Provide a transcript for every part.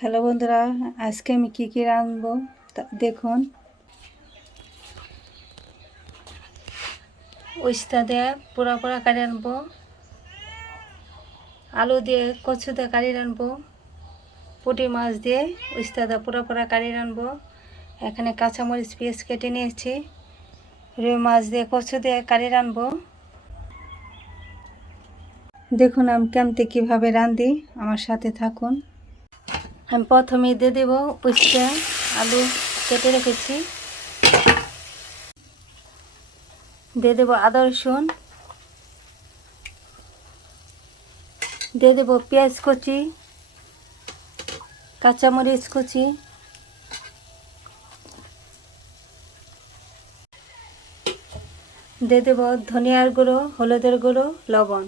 Hello বন্ধুরা, আজকে আমি কী রাঁধবো দেখুন। উস্তা দিয়ে পোড়া পোড়া কারি রাঁধবো, আলু দিয়ে কচু দিয়ে কারি রাঁধবো, পুঁটি মাছ দিয়ে উস্তা দিয়ে পোড়া পোড়া কারি রাঁধবো। এখানে কাঁচামরিচ পেঁয়াজ কেটে নিয়েছি। রুই মাছ দিয়ে কচু দিয়ে কারি রাঁধবো। দেখুন আমি কীভাবে রাঁধি, আমার সাথে থাকুন। আমি প্রথমে দিয়ে দেব উস্তা, আলু কেটে রেখেছি, দিয়ে দেবো আদা রসুন, দিয়ে দেবো পেঁয়াজ কুচি, কাঁচামরিচ কুচি, দিয়ে দেবো ধনিয়ার গুঁড়ো, হলুদের গুঁড়ো, লবণ,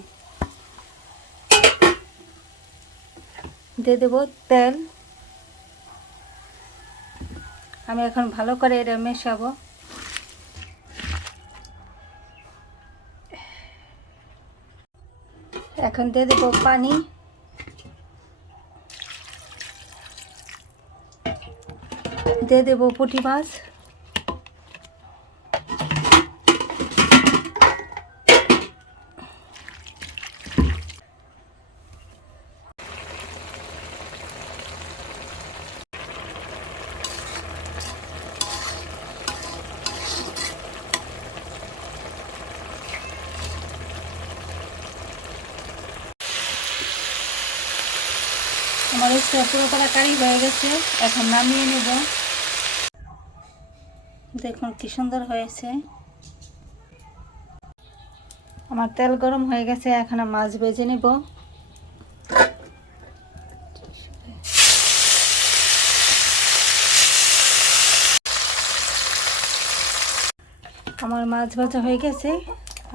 দিয়ে দেবো তেল। আমি এখন ভালো করে এটা মেশাবো। এখন দিয়ে দেবো পানি, দিয়ে দেবো পুঁটি মাছ, আমার উস্তা পুরো করা কারি হয়ে গেছে। এখন নামিয়ে নেব। দেখুন কি সুন্দর হয়েছে। আমার তেল গরম হয়ে গেছে, এখন মাছ ভেজে নেব। আমার মাছ ভাজা হয়ে গেছে,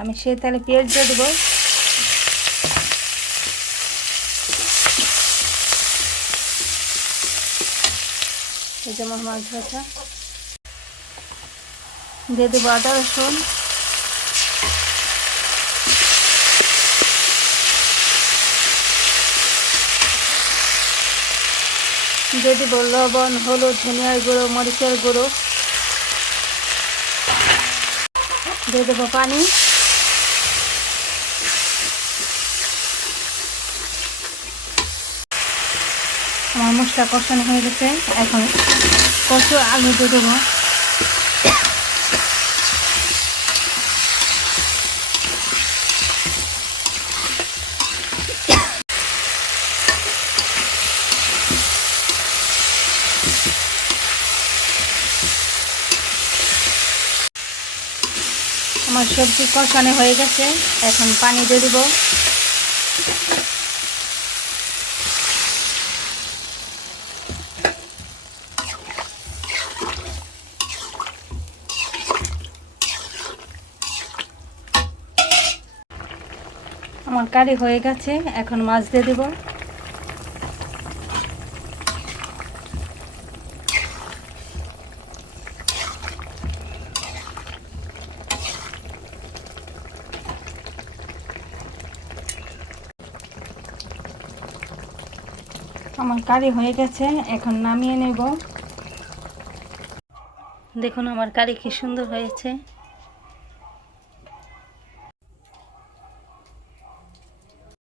আমি সেই তেলে পেঁয়াজ দিয়ে দেবো। এই যেমন মাছ ভাজা, দিয়ে দেবো আদা রসুন, দিয়ে দেবো লবণ, হলুদ, ধনিয়ার গুঁড়ো, মরিচের গুঁড়ো, দিয়ে দেবো পানি। আমার মশলা কষানো হয়ে গেছে, এখন কচু আলু দিয়ে দেবো। আমার সবজি কষানো হয়ে গেছে, এখন পানি দিয়ে দেবো। আমার কারি হয়ে গেছে, এখন মাছ দিয়ে দেবো। আমার কারি হয়ে গেছে, এখন নামিয়ে নেব। দেখুন আমার কারি কি সুন্দর হয়েছে।